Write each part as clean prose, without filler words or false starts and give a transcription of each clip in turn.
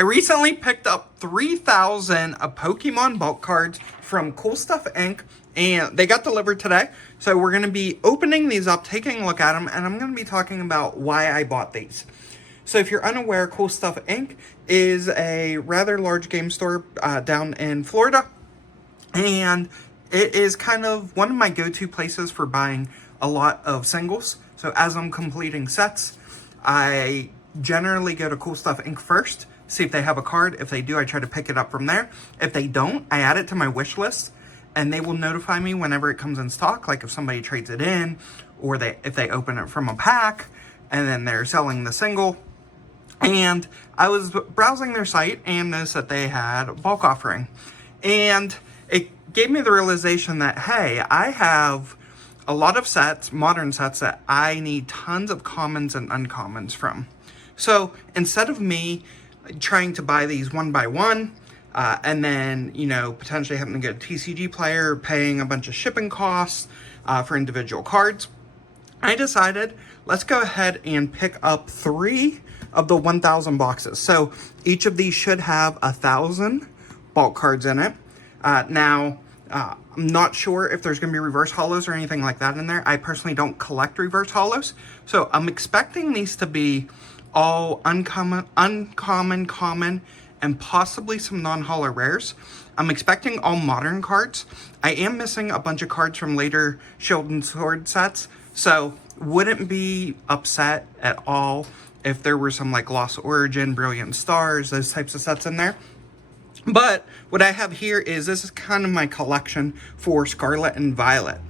I recently picked up 3,000 Pokemon bulk cards from Cool Stuff Inc. and they got delivered today. So we're going to be opening these up, taking a look at them, and I'm going to be talking about why I bought these. So if you're unaware, Cool Stuff Inc. is a rather large game store down in Florida. And it is kind of one of my go-to places for buying a lot of singles. So as I'm completing sets, I generally go to Cool Stuff Inc. first, see if they have a card. If they do, I try to pick it up from there. If they don't, I add it to my wish list, and they will notify me whenever it comes in stock, like if somebody trades it in, or if they open it from a pack, and then they're selling the single. And I was browsing their site and noticed that they had a bulk offering. And it gave me the realization that, hey, I have a lot of sets, modern sets, that I need tons of commons and uncommons from. So instead of me trying to buy these one by one, and then, you know, potentially having to get a TCG player, paying a bunch of shipping costs for individual cards, I decided, let's go ahead and pick up 3 of the 1,000 boxes. So each of these should have 1,000 bulk cards in it. Now, I'm not sure if there's going to be reverse holos or anything like that in there. I personally don't collect reverse holos. So I'm expecting these to be all uncommon, common, and possibly some non-holo rares. I'm expecting all modern cards. I am missing a bunch of cards from later Shield and Sword sets, so wouldn't be upset at all if there were some like Lost Origin, Brilliant Stars, those types of sets in there. But what I have here is, this is kind of my collection for Scarlet and Violet.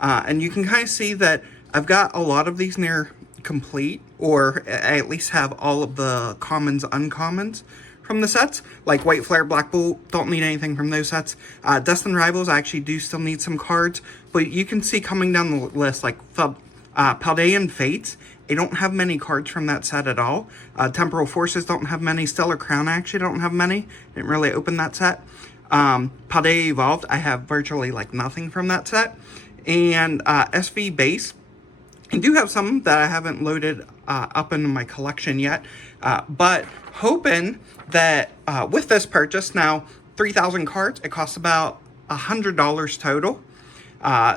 And you can kind of see that I've got a lot of these near complete, or I at least have all of the commons, uncommons from the sets. Like White Flare, Black Bolt, don't need anything from those sets. Destined Rivals, I actually do still need some cards. But you can see coming down the list, like Paldean Fates, I don't have many cards from that set at all. Temporal Forces don't have many. Stellar Crown, I actually don't have many. Didn't really open that set. Paldea Evolved, I have virtually like nothing from that set. And SV Base, I do have some that I haven't loaded up into my collection yet. But hoping that with this purchase, now 3,000 cards, it costs about $100 total.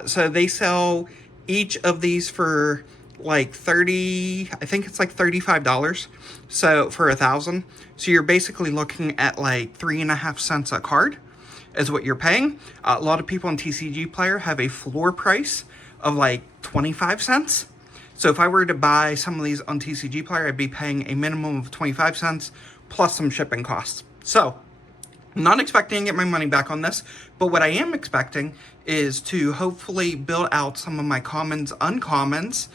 So they sell each of these for like I think it's like $35. So for 1,000. So you're basically looking at like 3.5 cents a card is what you're paying. A lot of people in TCG Player have a floor price of like 25 cents. So if I were to buy some of these on TCG Player, I'd be paying a minimum of 25 cents plus some shipping costs. So I'm not expecting to get my money back on this, but what I am expecting is to hopefully build out some of my commons, uncommons,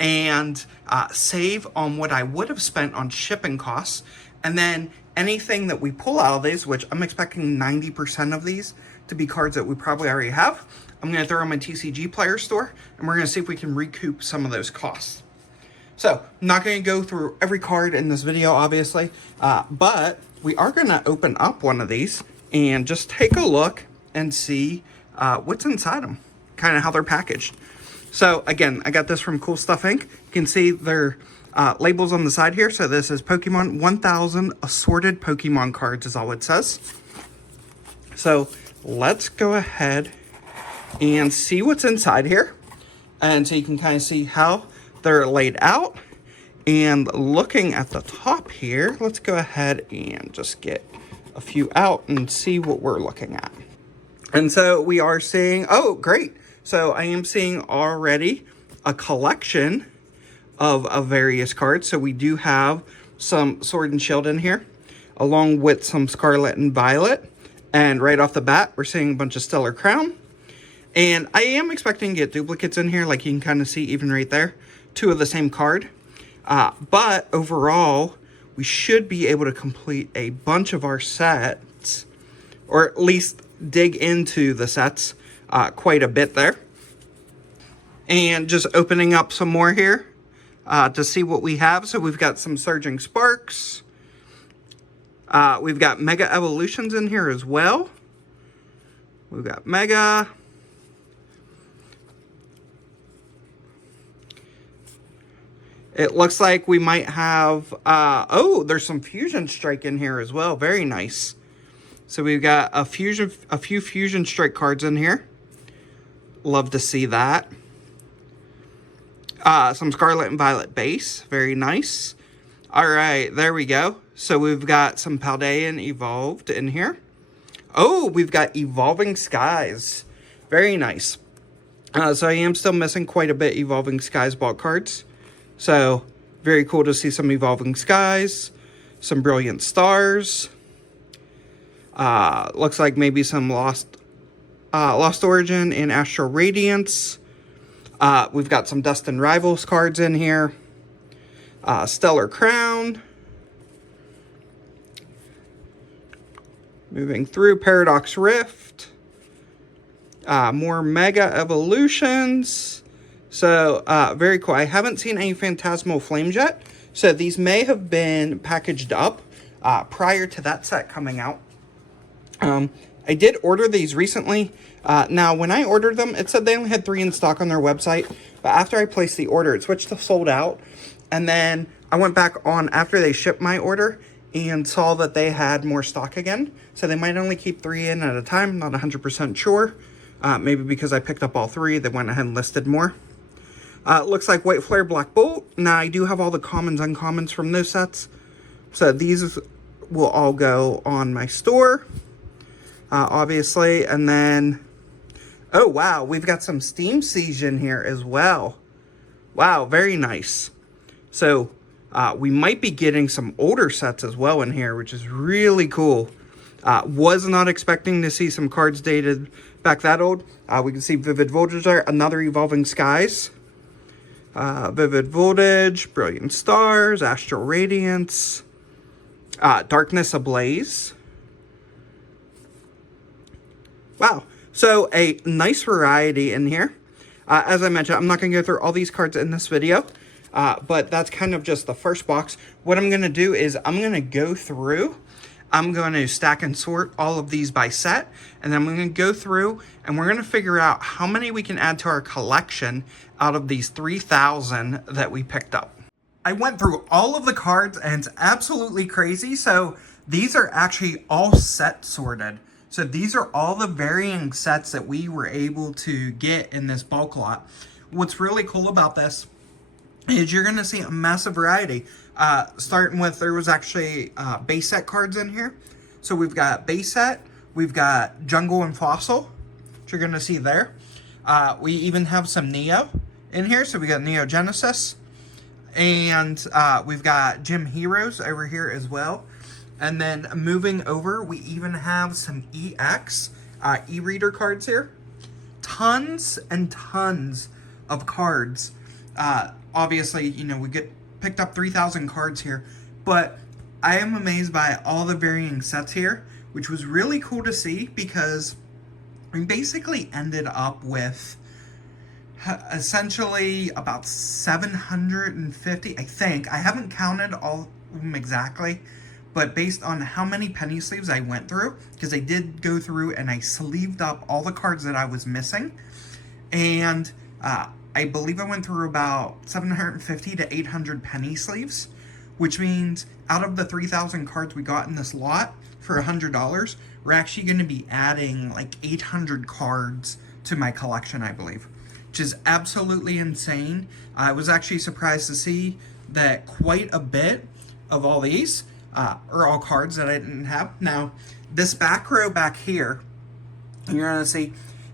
and save on what I would have spent on shipping costs. And then anything that we pull out of these, which I'm expecting 90% of these to be cards that we probably already have, I'm going to throw in my TCG Player store, and we're going to see if we can recoup some of those costs. So, I'm not going to go through every card in this video, obviously, but we are going to open up one of these and just take a look and see what's inside them, kind of how they're packaged. So, again, I got this from Cool Stuff Inc. You can see their labels on the side here. So, this is Pokemon 1,000 assorted Pokemon cards is all it says. So, let's go ahead and see what's inside here. And so you can kind of see how they're laid out. And looking at the top here, let's go ahead and just get a few out and see what we're looking at. And so we are seeing, oh, great. So I am seeing already a collection of various cards. So we do have some Sword and Shield in here, along with some Scarlet and Violet. And right off the bat, we're seeing a bunch of Stellar Crown. And I am expecting to get duplicates in here, like you can kind of see even right there. 2 of the same card. But overall, we should be able to complete a bunch of our sets, or at least dig into the sets quite a bit there. And just opening up some more here to see what we have. So we've got some Surging Sparks. We've got Mega Evolutions in here as well. We've got Mega. It looks like we might have, oh, there's some Fusion Strike in here as well. Very nice. So we've got a few Fusion Strike cards in here. Love to see that. Some Scarlet and Violet base. Very nice. All right, there we go. So we've got some Paldean Evolved in here. Oh, we've got Evolving Skies. Very nice. So I am still missing quite a bit Evolving Skies bulk cards. So very cool to see some Evolving Skies. Some Brilliant Stars. Looks like maybe some Lost Origin and Astral Radiance. We've got some Dust and Rivals cards in here. Stellar Crown. Moving through, Paradox Rift. More Mega Evolutions. So, very cool. I haven't seen any Phantasmal Flames yet. So, these may have been packaged up prior to that set coming out. I did order these recently. Now, when I ordered them, it said they only had 3 in stock on their website. But after I placed the order, it switched to sold out. And then I went back on after they shipped my order and saw that they had more stock again. So they might only keep 3 in at a time. Not 100% sure. Maybe because I picked up all 3, they went ahead and listed more. Looks like White Flare, Black Bolt. Now, I do have all the commons, uncommons from those sets. So these will all go on my store. Obviously. And then, oh, wow. We've got some Steam Siege in here as well. Wow, very nice. So, we might be getting some older sets as well in here, which is really cool. Was not expecting to see some cards dated back that old. We can see Vivid Voltage there, another Evolving Skies. Vivid Voltage, Brilliant Stars, Astral Radiance, Darkness Ablaze. Wow, so a nice variety in here. As I mentioned, I'm not going to go through all these cards in this video. But that's kind of just the first box. What I'm going to do is I'm going to go through. I'm going to stack and sort all of these by set. And then I'm going to go through and we're going to figure out how many we can add to our collection out of these 3,000 that we picked up. I went through all of the cards and it's absolutely crazy. So these are actually all set sorted. So these are all the varying sets that we were able to get in this bulk lot. What's really cool about this is you're going to see a massive variety. Starting with, there was actually base set cards in here. So we've got base set, we've got Jungle and Fossil, which you're going to see there. We even have some Neo in here. So we got Neo Genesis. And we've got Gym Heroes over here as well. And then moving over, we even have some EX, e-reader cards here. Tons and tons of cards. Obviously, you know, we picked up 3,000 cards here, but I am amazed by all the varying sets here, which was really cool to see because we basically ended up with essentially about 750, I think. I haven't counted all of them exactly, but based on how many penny sleeves I went through, because I did go through and I sleeved up all the cards that I was missing, and I believe I went through about 750 to 800 penny sleeves, which means out of the 3,000 cards we got in this lot for $100, we're actually going to be adding like 800 cards to my collection, I believe, which is absolutely insane. I was actually surprised to see that quite a bit of all these are all cards that I didn't have. Now, this back row back here, you're going to see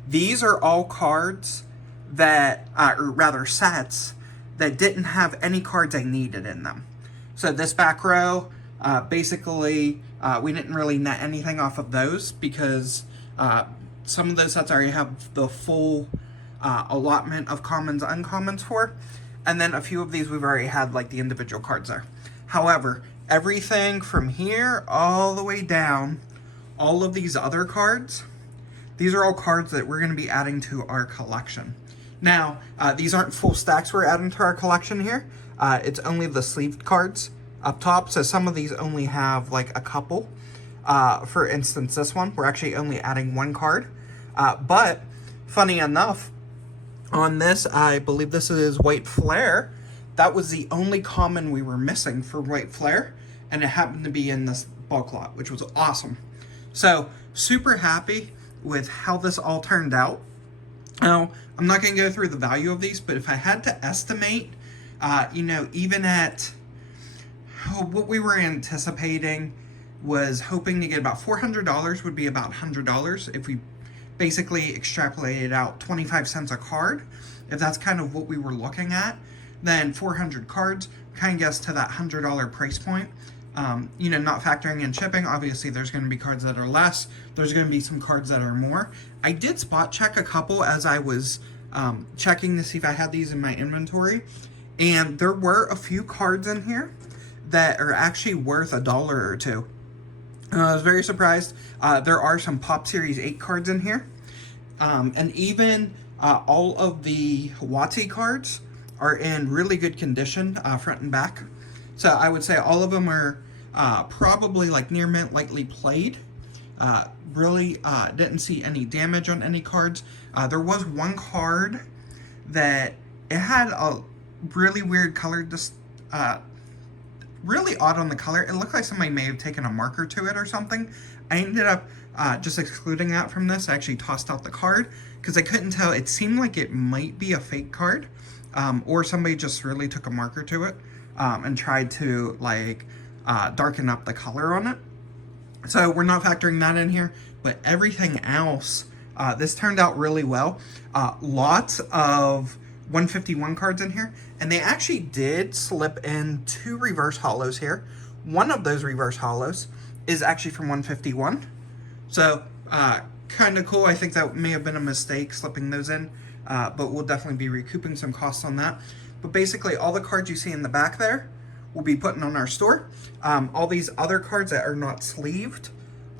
these are all cards that, or rather sets, that didn't have any cards I needed in them. So this back row, basically, we didn't really net anything off of those because some of those sets already have the full allotment of commons, uncommons for. And then a few of these we've already had like the individual cards there. However, everything from here all the way down, all of these other cards, these are all cards that we're going to be adding to our collection. Now, these aren't full stacks we're adding to our collection here. It's only the sleeved cards up top. So some of these only have like a couple. For instance, this one, we're actually only adding 1 card. But funny enough, on this, I believe this is White Flare. that was the only common we were missing for White Flare, and it happened to be in this bulk lot, which was awesome. So super happy with how this all turned out. Now, I'm not going to go through the value of these, but if I had to estimate, even at what we were anticipating was hoping to get about $400 would be about $100 if we basically extrapolated out 25 cents a card. If that's kind of what we were looking at, then 400 cards kind of gets to that $100 price point. Not factoring in shipping. Obviously, there's going to be cards that are less. There's going to be some cards that are more. I did spot check a couple as I was checking to see if I had these in my inventory. And there were a few cards in here that are actually worth $1 or $2. I was very surprised. There are some Pop Series 8 cards in here. And even all of the WotC cards are in really good condition, front and back. So I would say all of them are probably like near mint, lightly played. Really didn't see any damage on any cards. There was one card that it had a really weird color, really odd on the color. It looked like somebody may have taken a marker to it or something. I ended up just excluding that from this. I actually tossed out the card because I couldn't tell. It seemed like it might be a fake card, or somebody just really took a marker to it and tried to darken up the color on it. So we're not factoring that in here, but everything else, this turned out really well. Lots of 151 cards in here, and they actually did slip in 2 reverse hollows here. One of those reverse hollows is actually from 151. So kind of cool. I think that may have been a mistake slipping those in, but we'll definitely be recouping some costs on that. But basically all the cards you see in the back there we'll be putting on our store. All these other cards that are not sleeved,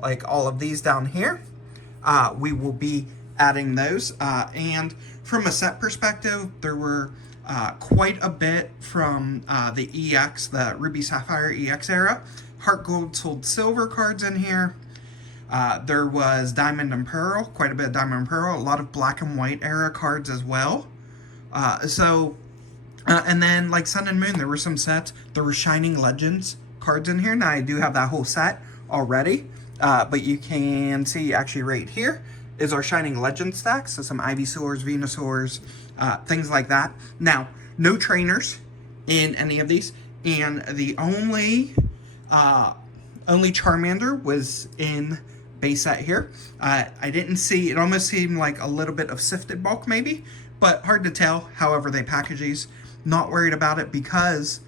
like all of these down here, we will be adding those. And from a set perspective, there were quite a bit from the EX, the Ruby Sapphire EX era. Heart Gold, Sold Silver cards in here. There was Diamond and Pearl, quite a bit of Diamond and Pearl, a lot of Black and White era cards as well. And then like Sun and Moon, there were some sets. There were Shining Legends cards in here. Now I do have that whole set already, but you can see actually right here is our Shining Legends stack. So some Ivysaurs, Venusaurs, things like that. Now, no trainers in any of these, and the only Charmander was in base set here. I didn't see, it almost seemed like a little bit of sifted bulk maybe, but hard to tell however they package these. Not worried about it because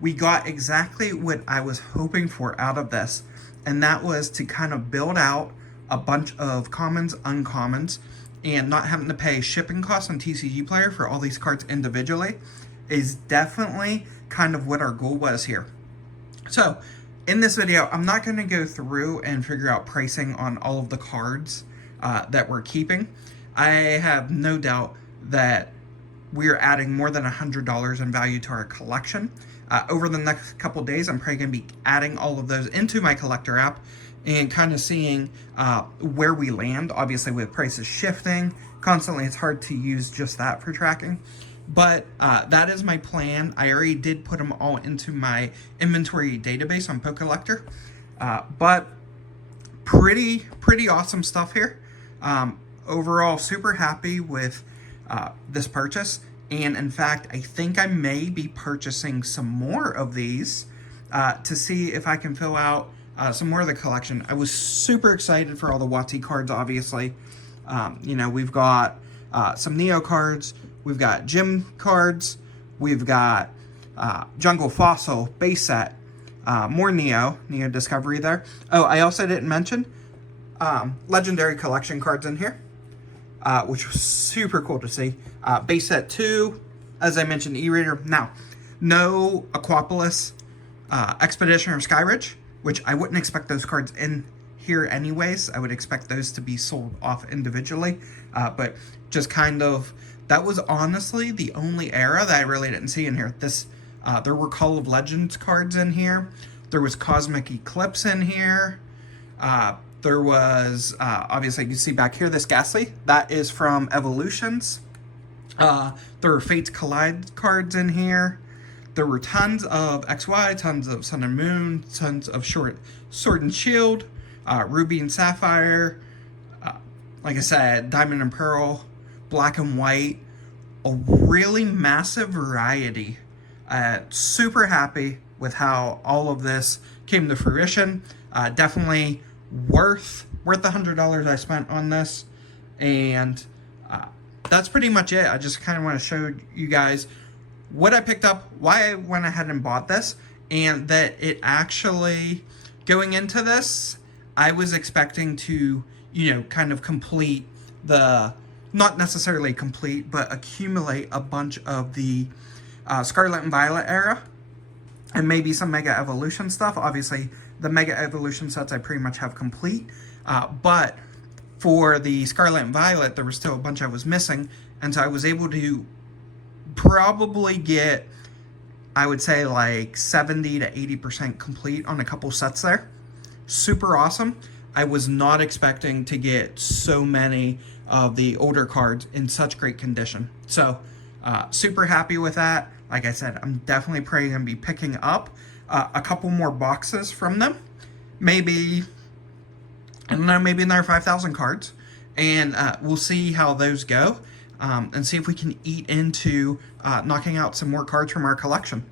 we got exactly what I was hoping for out of this, and that was to kind of build out a bunch of commons, uncommons, and not having to pay shipping costs on TCG Player for all these cards individually is definitely kind of what our goal was here. So in this video, I'm not going to go through and figure out pricing on all of the cards that we're keeping. I have no doubt that we're adding more than $100 in value to our collection. Over the next couple days, I'm probably going to be adding all of those into my collector app and kind of seeing where we land. Obviously, with prices shifting constantly, it's hard to use just that for tracking. But that is my plan. I already did put them all into my inventory database on PokeCollector. But pretty awesome stuff here. Overall, super happy with this purchase. And in fact, I think I may be purchasing some more of these to see if I can fill out some more of the collection. I was super excited for all the WotC cards, obviously. We've got some Neo cards. We've got Gym cards. We've got Jungle Fossil base set. More Neo Discovery there. Oh, I also didn't mention Legendary Collection cards in here, which was super cool to see. Base set 2, as I mentioned, E-Reader. Now, no Aquapolis, Expedition, or Skyridge, which I wouldn't expect those cards in here anyways. I would expect those to be sold off individually. But just kind of, that was honestly the only era that I really didn't see in here. There were Call of Legends cards in here. There was Cosmic Eclipse in here. There was, obviously you can see back here, this Ghastly. That is from Evolutions. There were Fates Collide cards in here. there were tons of XY, tons of Sun and Moon, tons of Sword and Shield, Ruby and Sapphire, like I said, Diamond and Pearl, Black and White, a really massive variety. Super happy with how all of this came to fruition. Definitely worth the $100 I spent on this, and that's pretty much it. I just kind of want to show you guys what I picked up, why I went ahead and bought this, and that it actually, going into this, I was expecting to, kind of complete the, not necessarily complete, but accumulate a bunch of the Scarlet and Violet era, and maybe some Mega Evolution stuff. Obviously, the Mega Evolution sets I pretty much have complete, but for the Scarlet and Violet, there was still a bunch I was missing, and so I was able to probably get, I would say, like 70 to 80% complete on a couple sets there. Super awesome. I was not expecting to get so many of the older cards in such great condition. So, super happy with that. Like I said, I'm definitely probably going to be picking up a couple more boxes from them. Maybe, I don't know, maybe another 5,000 cards. And we'll see how those go. And see if we can eat into knocking out some more cards from our collection.